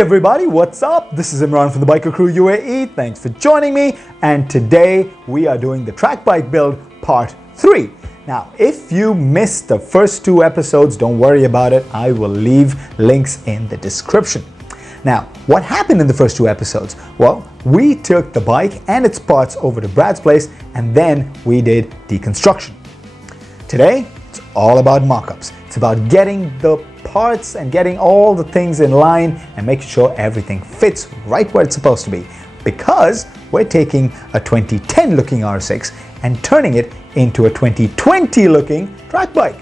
everybody, what's up? This is Imran from the Biker Crew UAE. Thanks for joining me. And today we are doing the track bike build part 3. Now, if you missed the first 2 episodes, don't worry about it. I will leave links in the description. Now, what happened in the first 2 episodes? Well, we took the bike and its parts over to Brad's place and then we did deconstruction. Today, it's all about mock-ups. It's about getting the parts and getting all the things in line and making sure everything fits right where it's supposed to be, because we're taking a 2010 looking R6 and turning it into a 2020 looking track bike.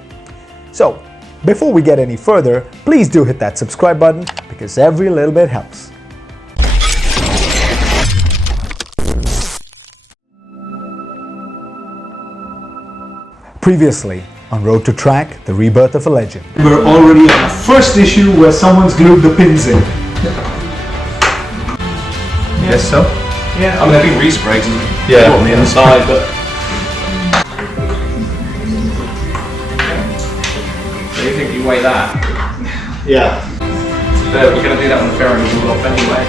So before we get any further, please do hit that subscribe button because every little bit helps. Previously on Road to Track, the rebirth of a legend. We're already on the first issue where someone's glued the pins in. Yes, so? Yeah, I mean they've been resprayed on the inside, but... So you think you weigh that? Yeah. But we're going to do that when the fairing is all off anyway.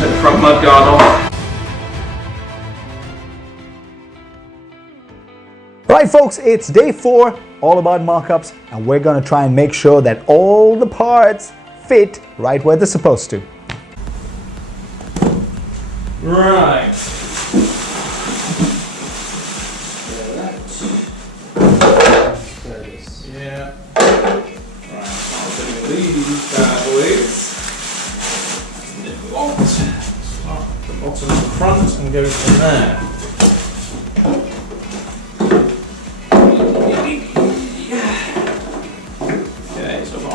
Take the front mud guard off. Right folks, it's day 4, all about mock-ups, and we're going to try and make sure that all the parts fit right where they're supposed to. Right. Yeah. Right, start doing these bad boys. Start at the bottom of the front and go from there.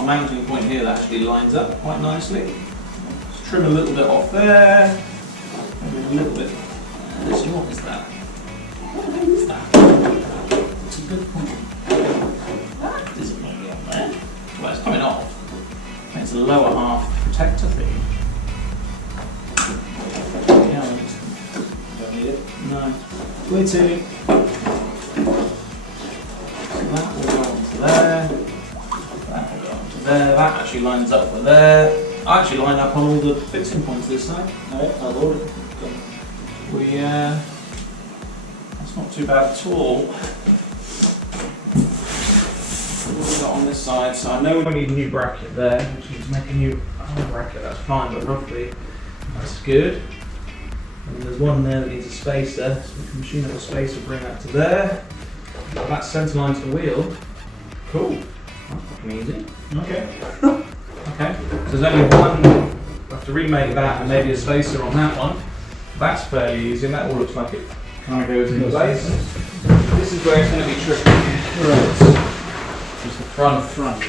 Mounting point here that actually lines up quite nicely. Just trim a little bit off there, maybe a little bit. So what is that? What is that? That's a good point. That isn't really on there. Well, it's coming off. I think it's the lower half protector thing. Yeah, I just don't need it. No. Where to? So that will go onto there. There, that actually lines up with there. I actually line up on all the fixing points this side. No, I've already done. That's not too bad at all. What have we got on this side? So I know we need a new bracket there, which needs to make a new bracket, that's fine, but roughly that's good. And there's one there that needs a spacer, so we can machine up a spacer, bring that to there. That centre line to the wheel. Cool. That's fucking easy. Okay. Okay. So there's only one. We'll have to remake that and maybe a spacer on that one. That's fairly easy, and that all looks like it kind of goes in place. This is where it's going to be tricky. Right. Just the front.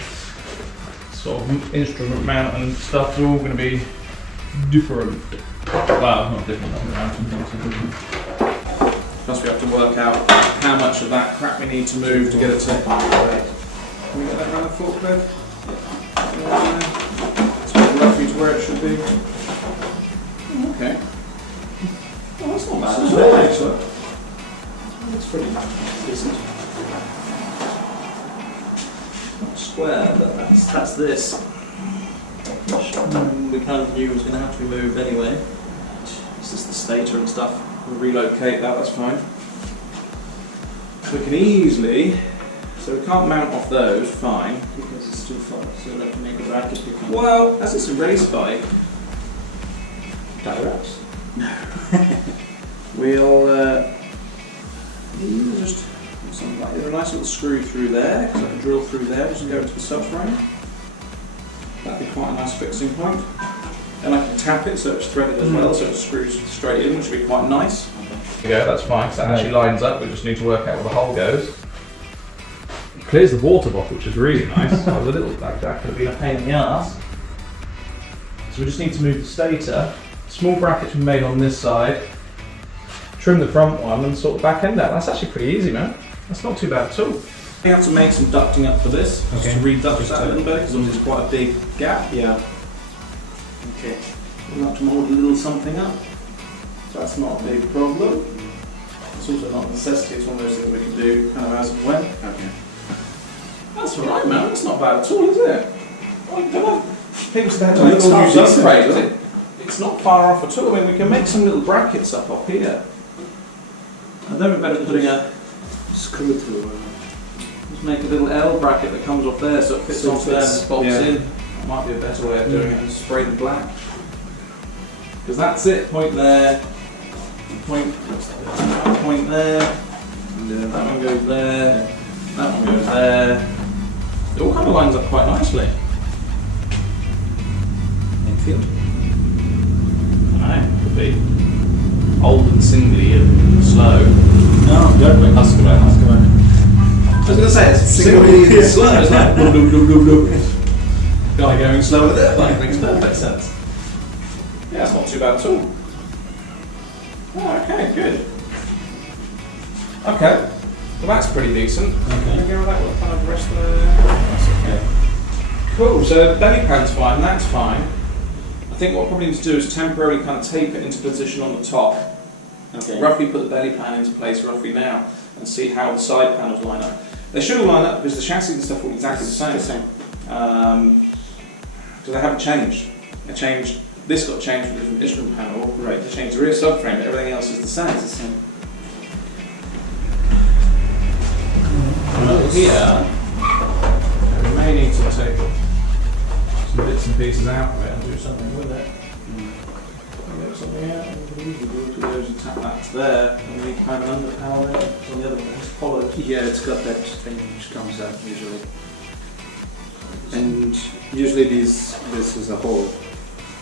Sort of instrument mount and stuff are all going to be different. Well, not different. Plus we have to work out how much of that crap we need to move to get it to. Can we get that around the forklift? It's roughly to where it should be. Okay. Oh, that's not bad at all, actually. That's pretty decent. Not square, but that's this. Which we kind of knew was going to have to be moved anyway. It's just the stator and stuff. We'll relocate that, that's fine. We can easily. So we can't mount off those, fine. Because it's too far, so we'll have to make a bracket become... Well, as it's a race bike... Direct? No. We'll just... Something like a nice little screw through there, because I can drill through there, just go into the subframe. That'd be quite a nice fixing point. And I can tap it so it's threaded as well, so it screws straight in, which would be quite nice. Yeah, that's fine, because that actually lines up. We just need to work out where the hole goes. Clears the water bottle, which is really nice. I was a little like that could have been a pain in the ass. So we just need to move the stator. Small brackets we made on this side. Trim the front one and sort the back end out. That's actually pretty easy, man. That's not too bad at all. We have to make some ducting up for this, just to reduct that a little bit, because it's quite a big gap. Yeah. Okay. We'll have to mould a little something up. So that's not a big problem. It's also not a necessity. It's one of those things we can do kind of as and when. Okay. That's alright, man. That's not bad at all, is it? Well, People say Oh, it's not decent, upgrade. though. It's not far off at all. I mean, we can make some little brackets up here. I don't know better putting a Screw through. just make a little L bracket that comes off there so it fits So it onto there and fits, spots yeah. in. That might be a better way of doing it and spray the black. Because that's it. Point there. Point there. And then That one goes there. That one goes there. It all kind of lines up quite nicely. infield. I know, could be old and singly and slow. No, definitely. Husker. I was going to say, it's singly and slow. It's like blub, blub, blub, blub, blub. Guy going slow with it, like, makes perfect sense. Yeah, it's not too bad at all. Oh, okay, good. Okay, well that's pretty decent. Okay. Go with that with kind of rest of the... That's okay. Cool, so belly pan's fine, that's fine. I think what we probably need to do is temporarily kind of tape it into position on the top. Okay. Roughly put the belly pan into place roughly now and see how the side panels line up. They should all line up because the chassis and stuff will be exactly the same. So they haven't changed. They changed, this got changed with a different instrument panel. Right. They changed the rear subframe, but everything else is the same. It's the same. Here, we may need to take some bits and pieces out of it and do something with it. Get something out, we can go to those and tap that to there, and we kind of under panel there. It's on the other one, it's followed. Yeah, it's got that thing which comes out usually. And usually this is a hole.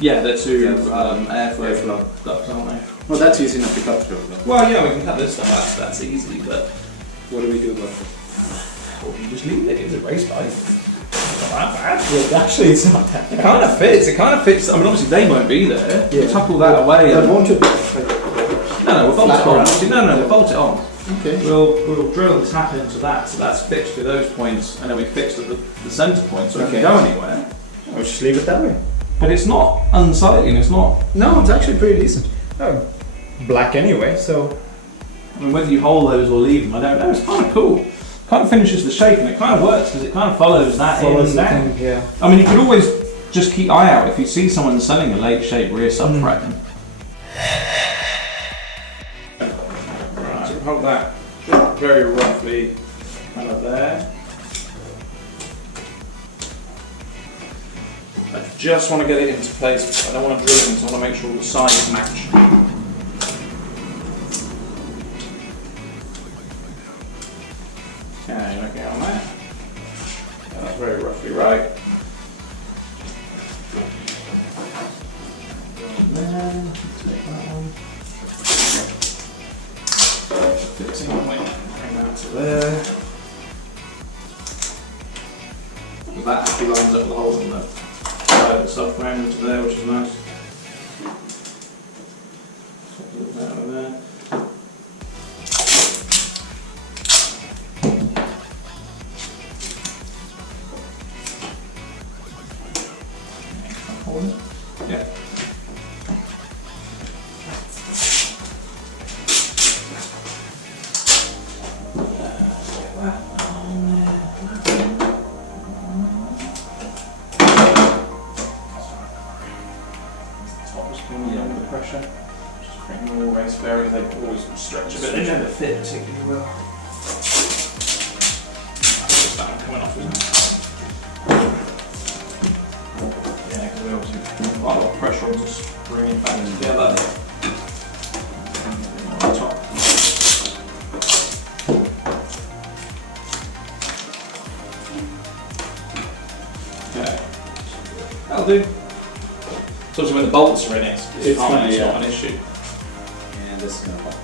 Yeah, they're two Yeah, airflow ducts, aren't they? Well, that's easy enough to cut through. Though. Well, yeah, we can cut this stuff. That's easy, but What do we do about it? well, you just leave it. It's a race bike. It's not that bad. Yeah, actually, it's not that. It kind of fits. It kind of fits. I mean, obviously they won't be there. Yeah. We'll tuckle that away. But And, won't it? no, we'll bolt Flat it on. around. Actually, no, we'll bolt it on. Okay. We'll drill and tap into that, so that's fixed with those points, and then we fixed at the centre point, so it Okay. can go anywhere. I'll just leave it that way. But it's not unsightly, and it's not. No, it's actually pretty decent. Oh, black anyway, so. I mean, whether you hold those or leave them, I don't know. It's kind of cool. Kind of finishes the shape, and it kind of works because it kind of follows that in and down. Yeah. I mean, you could always just keep eye out if you see someone selling a late shape rear subframe. Right, so hold that very roughly kind of there. I just want to get it into place. I don't want to drill it, so I want to make sure the sides match. Okay, okay on that. Yeah, that's very roughly right. And then take that one. Fixing point. Bring that to there. That actually lines up the holes on the side of the subframe into there, which is nice. Put that over there. Hold it. Yeah. Under pressure. Just create more race bearings. They always stretch a bit. They never fit particularly well. That's just that one coming off, isn't it? Yeah, because we obviously put quite a lot of pressure on to bring it back together. On the top. Okay. That'll do. So obviously when the bolts are in it, it's fine, it's not an issue. And this is gonna pop.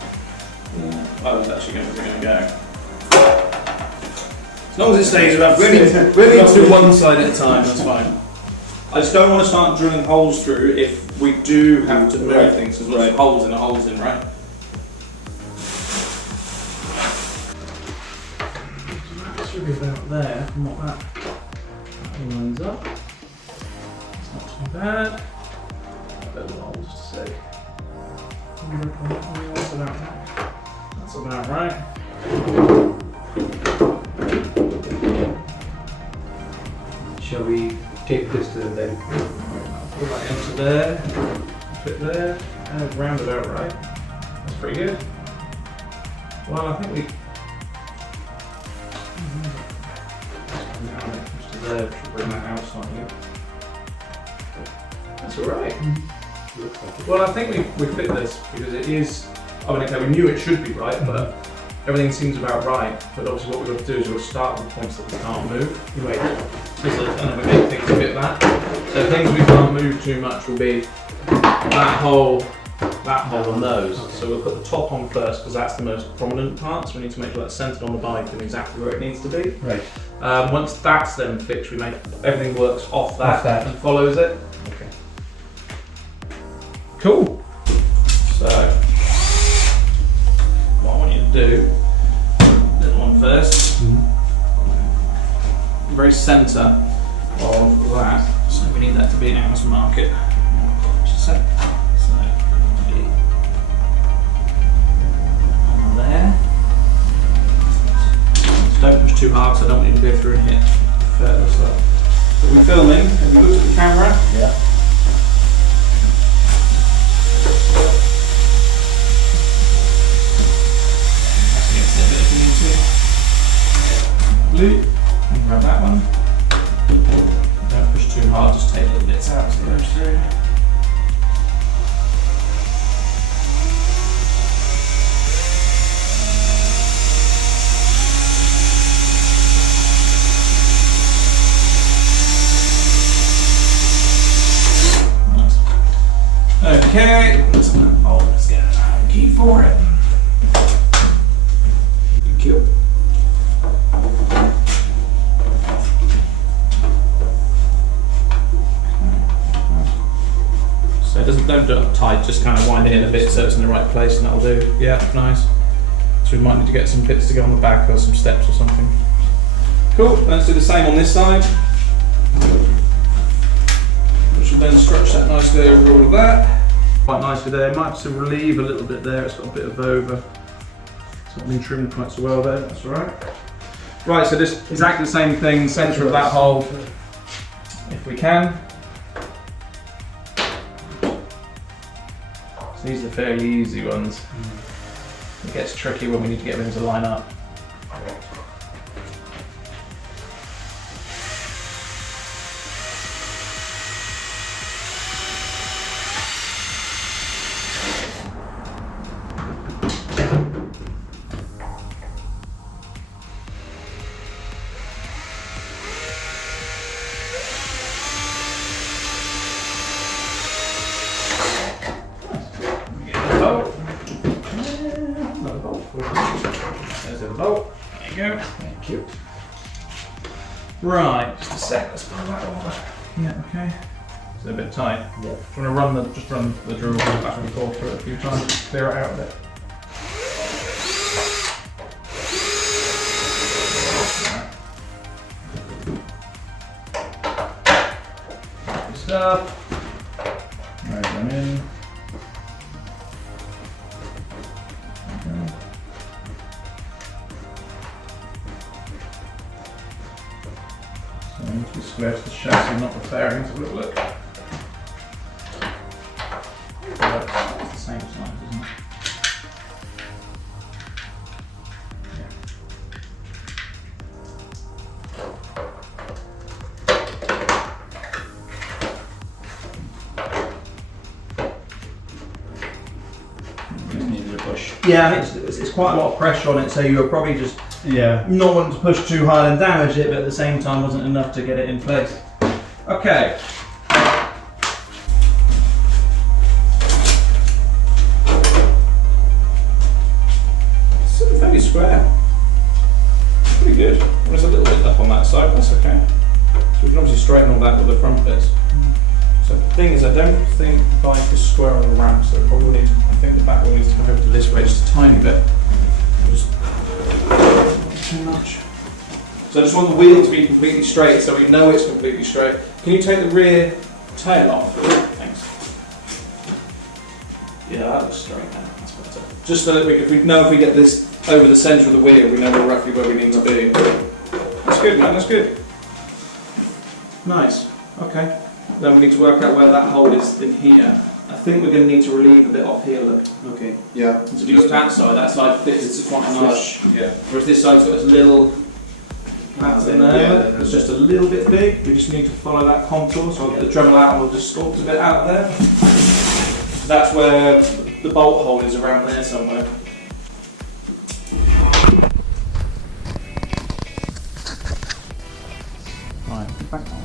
Yeah. Oh, it's actually going to go. As long as it stays about really to one side at a time, that's fine. I just don't want to start drilling holes through if we do have to move things, because there's holes in, right? That should be about there from what that lines up. It's not too bad. Those holes to say. That's about right. Shall we Take this to the left. Pull that into there, fit there, and round it out right. That's pretty good. Well, I think we. Now it comes to there, to bring that out slightly. That's alright. Well, I think we fit this because it is. I mean, okay, we knew it should be right, but everything seems about right. But obviously, what we've got to do is we'll start with the points that we can't move. Right. And then we make things fit that. So things we can't move too much will be that hole, and those. So we'll put the top on first because that's the most prominent part. So we need to make sure that's centered on the bike and exactly where it needs to be. Right. Once that's then fixed, we make everything works off that and follows it. Okay. Cool. So what I want you to do, little one first. Very centre of that. So we need that to be an hour's market. Just a sec. So be on there. So don't push too hard because I don't want you to go through and hit further stuff. But we're filming. Have you looked at the camera? Yeah. Blue. Grab that one. Don't push too hard, just take little bits out as it goes through. Nice. Okay, let's get a key for it. Thank you. So it doesn't, don't do it tight, just kind of wind it in a bit so it's in the right place and that'll do. Yeah, nice. So we might need to get some bits to go on the back or some steps or something. Cool, let's do the same on this side. Which will then stretch that nicely over all of that. Quite nicely there, might have to relieve a little bit there, it's got a bit of over. It's not been trimmed quite so well there, that's alright. Right, so this exactly the same thing, centre of that hole, if we can. These are the fairly easy ones. It gets tricky when we need to get them to line up. There's the bolt. There you go. Thank you. Right, just a sec. Let's pull that over. Yeah, okay. It's a bit tight. Yeah. Do you want to just run the drill back and forth through it a few times, clear it out a bit. Good stuff. Right, them in. Once we square to the chassis, not the fairings, have a little look. It's the same size, isn't it? Just needed a push. Yeah, it's quite a lot of pressure on it, so you're probably just Yeah. not wanting to push too hard and damage it, but at the same time wasn't enough to get it in place. Okay. It's fairly square. Pretty good. There's a little bit up on that side, that's okay. So we can obviously straighten all that with the front bits. So the thing is, I don't think the bike is square on the ramp, so probably need, I think the back wheel needs to come over to this way just a tiny bit. Just too much. So I just want the wheel to be completely straight so we know it's completely straight. Can you take the rear tail off? Thanks. Yeah, that looks straight now. That's better. Just so that if we get this over the centre of the wheel, we know roughly where we need to be. That's good, man. That's good. Nice. Okay. Then we need to work out where that hole is in here. I think we're going to need to relieve a bit off here, look. Okay. Yeah. So if you look at that side fits quite nice. Flush. Yeah. Whereas this side's got this little pattern there. It's just a little bit big. We just need to follow that contour. So I'll get the Dremel out and we'll just sculpt a bit out there. That's where the bolt hole is, around there somewhere. Right, back on.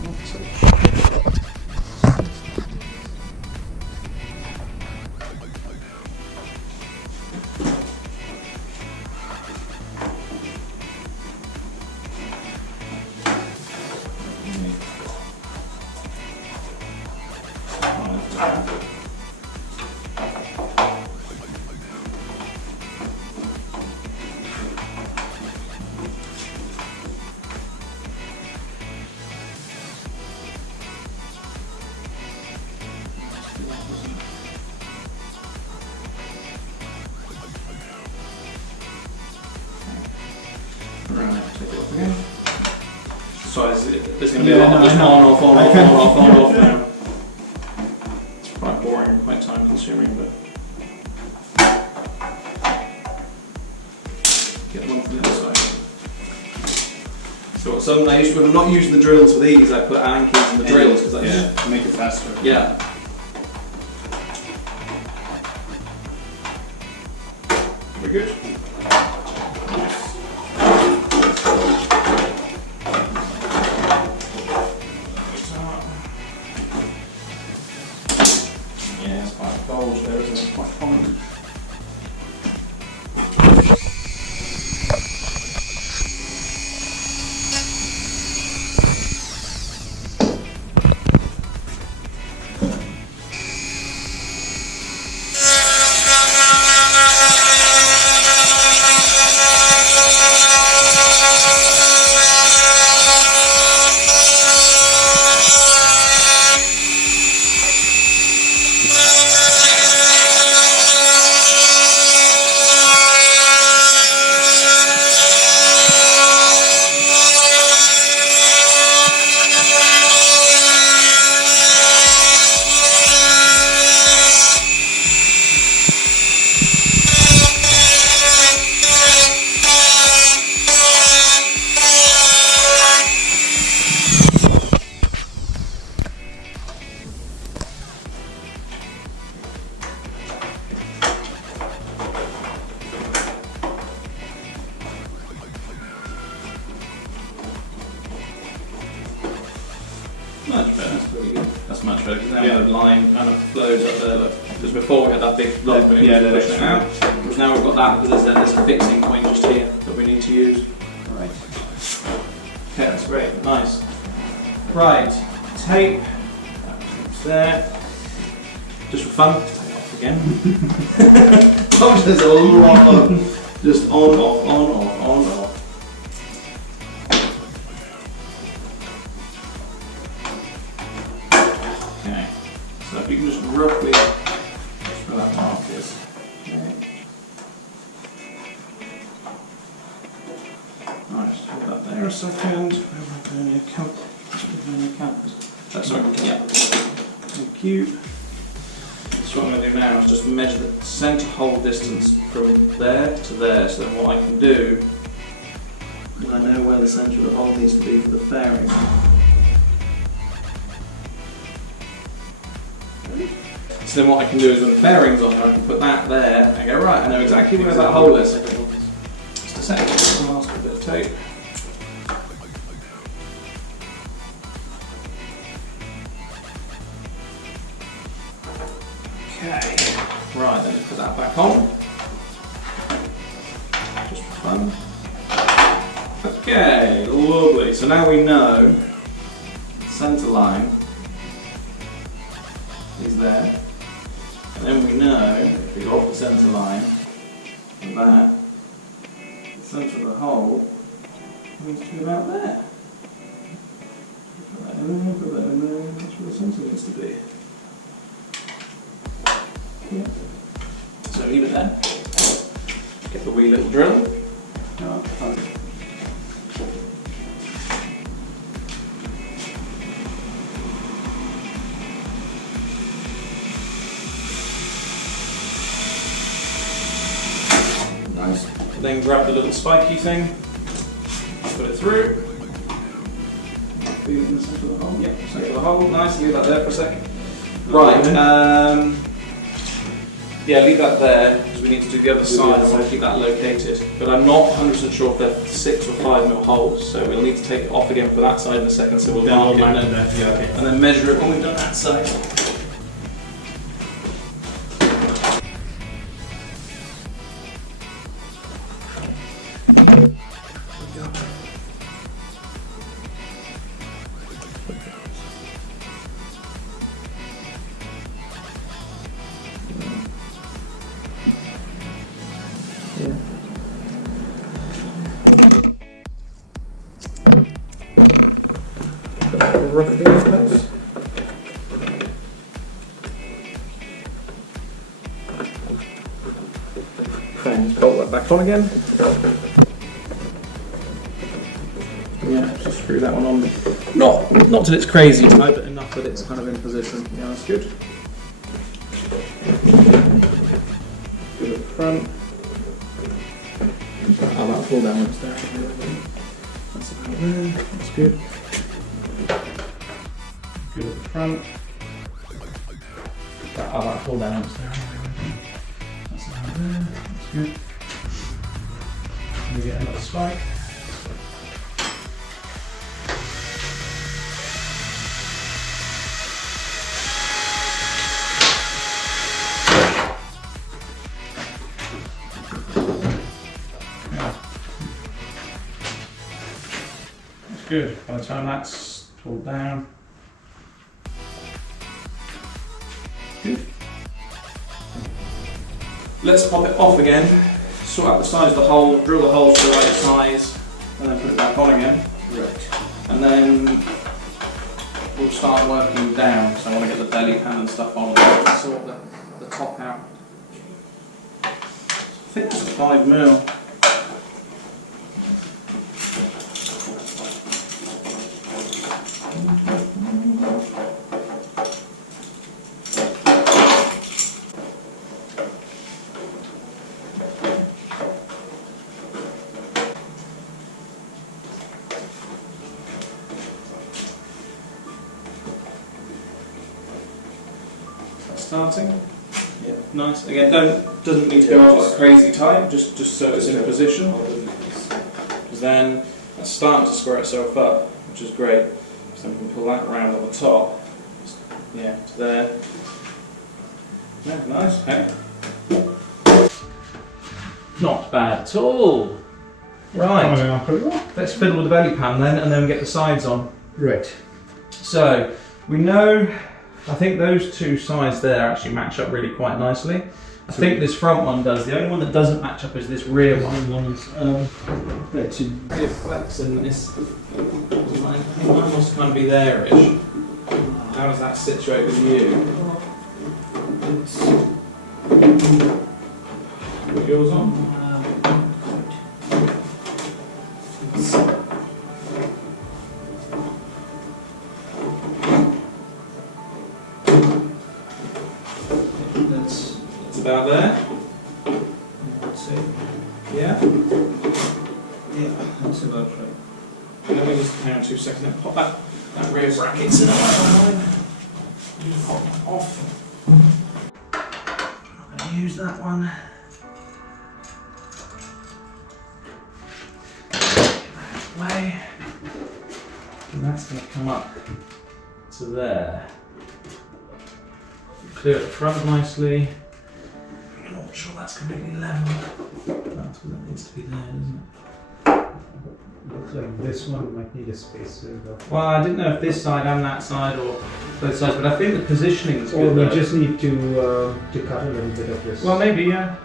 So there's going to be a lot of just on, off, on, off, on, off, on, off now. It's quite boring and quite time consuming, but get one from the other side. So what some I used to, when I'm not using the drills for these, I put Allen keys in the drills because that's to make it faster. Yeah. Very good. Yeah, it's quite bulge there, isn't it? It's quite common. Much better, that's pretty good. That's much better because now the line kind of flows up there. Look. Because before we had that big lump and it was pushing it out. Whereas now we've got that because there's a fixing point just here that we need to use. Right. Okay, that's great. Nice. Right. Tape. That's there. Just for fun. Take it off again. There's a lot of just on, off, on, off, on, off. So if you can just roughly where that mark is. Okay. Right, just hold that there a second. Where am I going to count? Sorry, yeah. Thank you. So what I'm going to do now is just measure the centre hole distance from there to there. So then what I can do is I know where the centre of the hole needs to be for the fairing. So then what I can do is when the fairing's on there, I can put that there and go, right, I know exactly where that hole is. Just a second, I'll ask for a bit of tape. Okay, right, then let's put that back on. Just for fun. Okay, lovely. So now we know the centre line is there. And then we know, if we go off the centre line, that the centre of the hole needs to be about there. Put that in there, put that in there, that's where the centre needs to be. Yeah. So leave it there. Get the wee little drill. Then grab the little spiky thing, put it through. Leave it in the centre of the hole. Yep, centre of the hole. Nice. Leave that there for a second. Right. Yeah, leave that there because we need to do the other side. I want to keep that located, but I'm not 100% sure if they're 6 or 5 mil holes, so we'll need to take it off again for that side in a second. So we'll mark it and then measure it when we've done that side. Roughly in place. And just bolt that back on again. Yeah, just screw that one on. Not that it's crazy tight, but enough that it's kind of in position. Yeah, that's good. Good at the front. Oh, that'll fall down when it's there. That's about there. That's good. Good at the front. Oh, that'll fall down when it's there. That's about there. That's good. We get another spike. Good. By the time that's pulled down. Good. Let's pop it off again, sort out the size of the hole, drill the holes to the right size, and then put it back on again. Right. And then we'll start working down, so I want to get the belly pan and stuff on, sort the top out. I think it's a 5 mil. Starting. Yeah. Nice. Again, doesn't need to go just crazy tight, just so it's in a position. Because then that's starting to square itself up, which is great. So then we can pull that round on the top. Yeah, to there. Yeah, nice. Hey. Not bad at all. Right. Let's fiddle with the belly pan then, and then get the sides on. Right. So we know. I think those two sides there actually match up really quite nicely. I think this front one does. The only one that doesn't match up is this rear one. That should be a flex in this. Mine must kind of be there-ish. How does that situate with you? Put yours on? About there. Let's see. Yeah? Yeah, that's about right. Let me just hang on 2 seconds and pop that rear brackets in a line. Pop that off. I'm going to use that one. Get that away. And that's going to come up to there. Clear at the front nicely. I'm not sure that's completely level. That's what that needs to be there, doesn't it? Looks like this one might need a spacer though. Well, I didn't know if this side and that side or both sides, but I think the positioning is Or good. we Though. just need to cut a little bit of this. Well, maybe, yeah.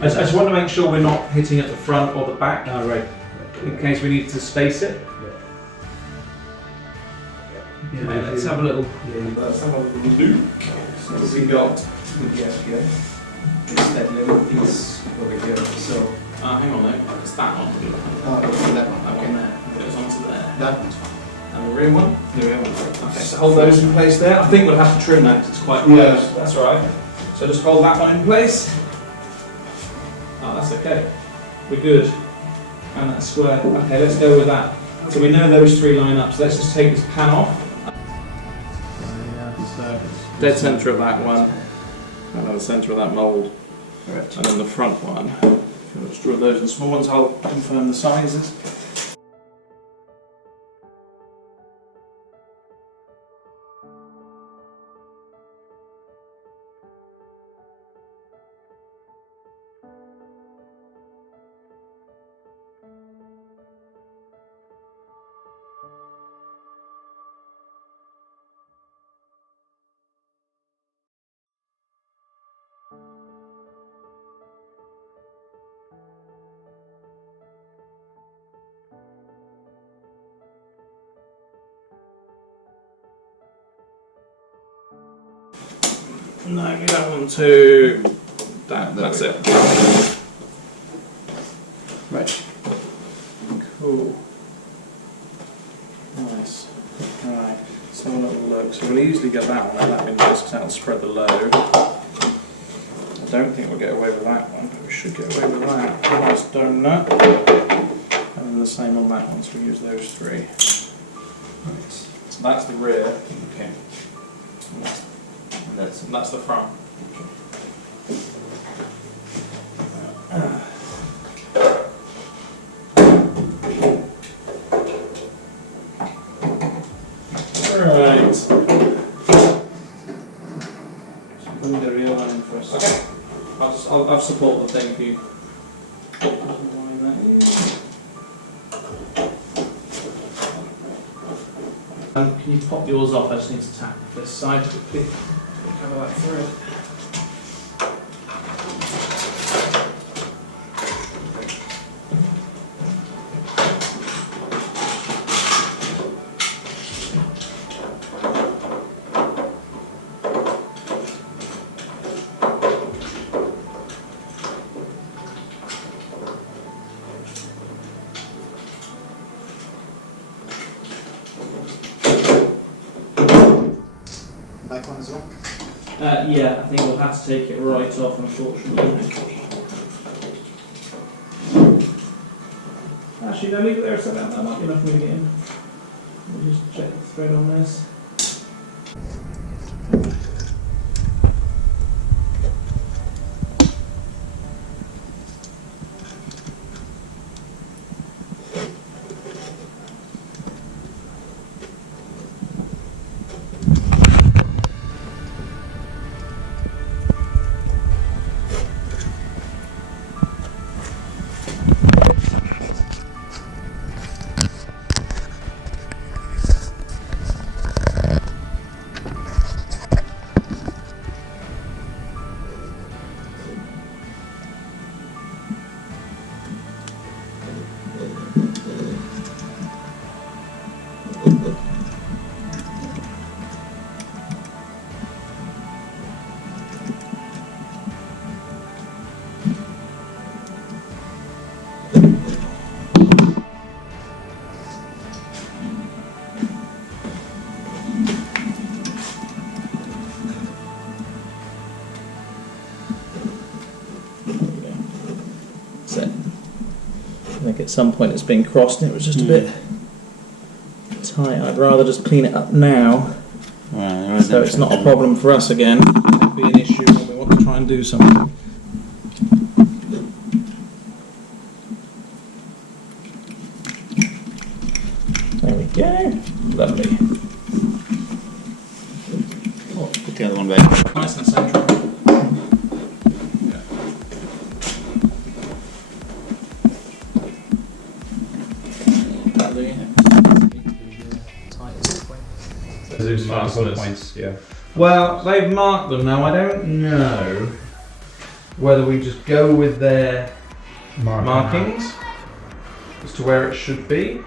I just want to make sure we're not hitting at the front or the back, Ah, right. in case we need to space it. Yeah, Let's have a little. Let's have a look. So we got here. It's that little piece over here. So Hang on, though. It's that one. that That one there. Put it onto there. That And the rear one. the real one. Okay, so hold those in place there. I think we'll have to trim that because it's quite close. Yeah. That's all right. So just hold that one in place. Oh, that's okay. We're good. And that's square. Okay, let's go with that. So we know those three line up, so let's just take this pan off. So dead centre of that one, and then the centre of that mould, and then the front one. If you want to draw those and the small ones, I'll confirm the sizes. No, give that one to that. That's it. Right. Cool. Nice. Alright, so we'll have a look. So we'll easily get that one out that window because that'll spread the load. I don't think we'll get away with that one, but we should get away with that. Nice donut. And then the same on that one, so we use those three. Right. So that's the rear. Okay. And that's the front. Right. Bring the rear line first. Okay. I'll support the thing for you. Can you pop yours off? I just need to tap this side quickly. Cover that thread. Back one as well? Yeah, I think we'll have to take it right off, unfortunately. Actually, no, leave it there a second. That might be enough for me to get in. We'll just check the thread on this. I think at some point it's been crossed and it was just a bit tight. I'd rather just clean it up now, so it's not a problem for us again. It might be an issue when we want to try and do something. There we go. Lovely. Oh, put the other one back. Nice and central. Points, yeah. Well, they've marked them now. I don't know whether we just go with their markings as to where it should be,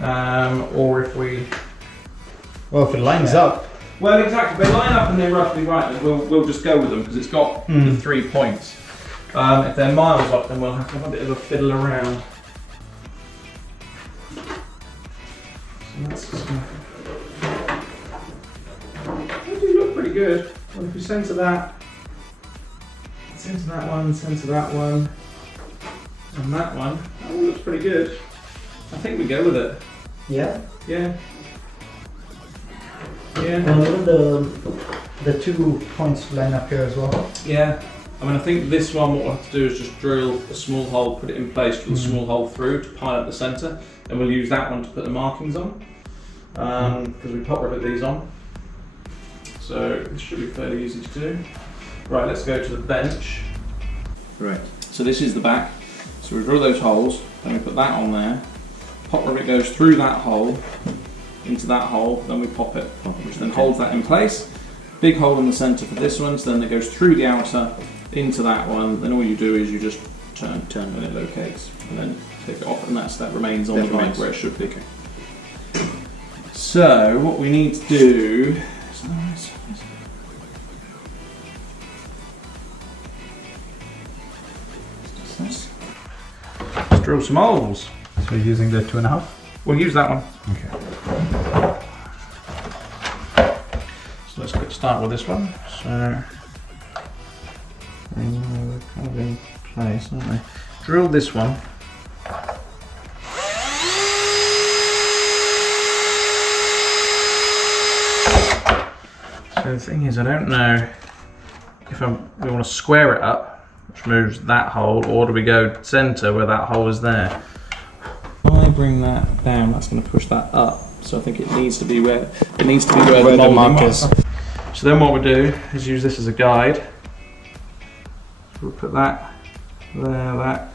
or if we. Well, if it lines up. Well, exactly. If they line up and they're roughly right, then we'll just go with them because it's got the 3 points. If they're miles off, then we'll have to have a bit of a fiddle around. So that's just they do look pretty good. Well, if we centre that one, centre that one. And that one, that one looks pretty good. I think we go with it. Yeah. Yeah. And Yeah. even the 2 points line up here as well. Yeah. I mean, I think this one, what we'll have to do is just drill a small hole, put it in place, drill a small hole through to pile up the centre, and we'll use that one to put the markings on, because we pop rivet these on. So this should be fairly easy to do. Right, let's go to the bench. Right. So this is the back. So we drill those holes, then we put that on there. Pop rivet goes through that hole, into that hole, then we pop it, which then holds that in place. Big hole in the centre for this one, so then it goes through the outer, into that one, then all you do is you just turn and it locates, and then take it off, and that remains on the bike where it should be. Okay. So what we need to do is let's drill some holes. So you're using the 2.5? We'll use that one. Okay. So let's get start with this one. So they're kind of in place, aren't they? Drill this one. So the thing is, I don't know if we want to square it up, which moves that hole, or do we go centre where that hole is there? If I bring that down, that's going to push that up. So I think it needs to be where the mark is. So then what we do is use this as a guide. So we'll put that there,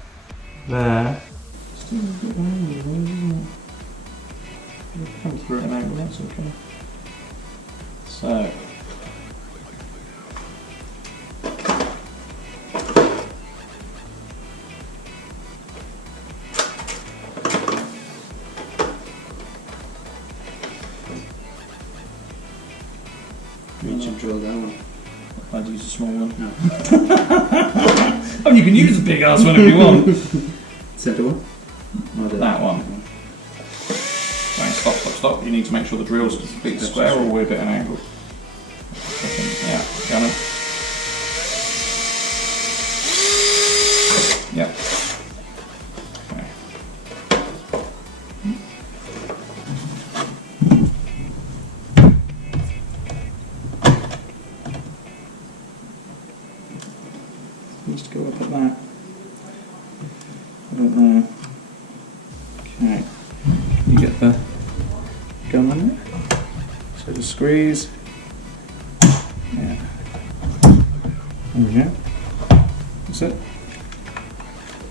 there. Come through at an angle, that's okay. So. You should drill that one. I'd use a small one. No. Oh, you can use a big ass one if you want. Centre one? That one. Right, stop. You need to make sure the drill's completely square or we're a bit at an angle. Yeah, got it. Yep. Okay. Needs to go up at that. I don't know. Okay. You get the gun on there. So just squeeze. Yeah. There we go. That's it.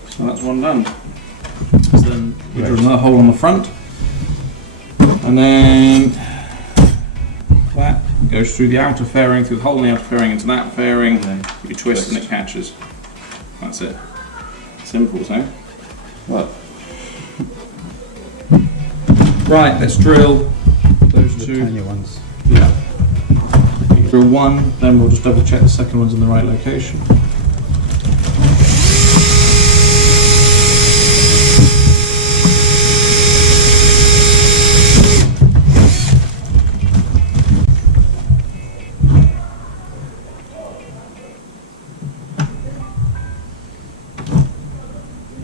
So that's one done. So then we drill another hole on the front. And then that goes through the outer fairing, through the hole in the outer fairing into that fairing. You twist and it catches. That's it. Simple, so. What? Right, let's drill those The two. tiny ones. Yeah. Drill one, then we'll just double check the second one's in the right location.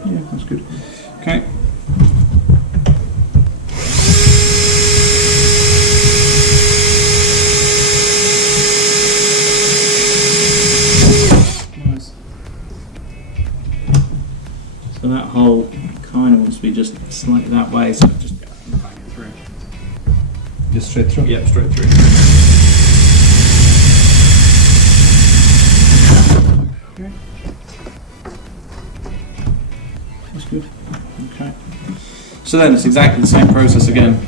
Yeah, that's good. Okay. Nice. So that hole kind of wants to be just slightly that way, so just bang it through. Just straight through? Yep, straight through. Okay. That's good. Okay. So then it's exactly the same process again.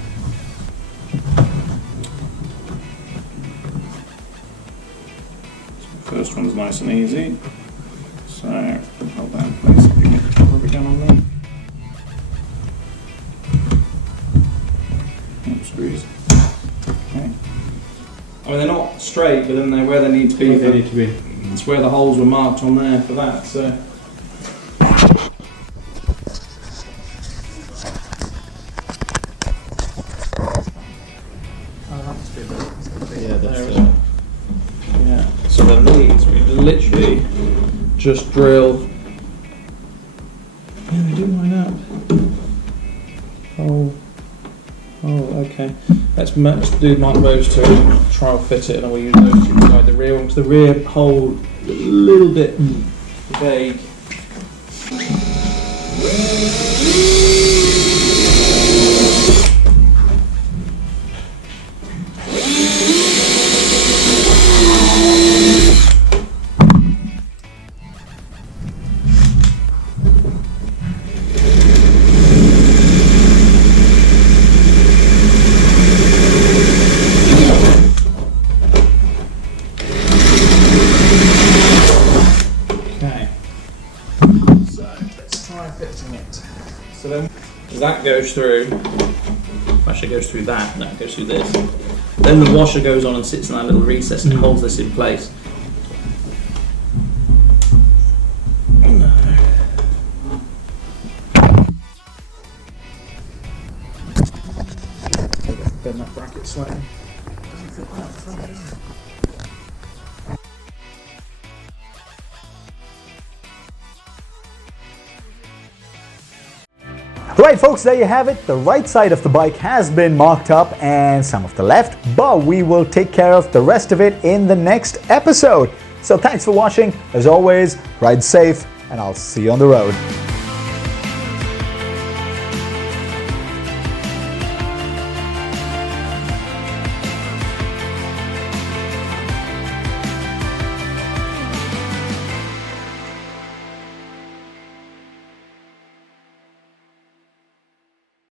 So the first one's nice and easy. So hold that in place if you can get the rubber gun on there. Yep, squeeze. Okay. I mean they're not straight, but then they're where they need to be. They need to be. It's where the holes were marked on there for that. So. Yeah, There is it. Yeah. So then these we literally just drill Okay, let's do Mark those two, trial fit it, and we'll use those two to guide the rear one, because the rear hole is a little bit vague. So then that goes through, actually goes through that, no, it goes through this. Then the washer goes on and sits in that little recess and holds this in place. Bend that bracket slightly. Doesn't fit well at the front, does it? Right folks, there you have it. The right side of the bike has been marked up and some of the left, but we will take care of the rest of it in the next episode. So thanks for watching. As always, ride safe and I'll see you on the road.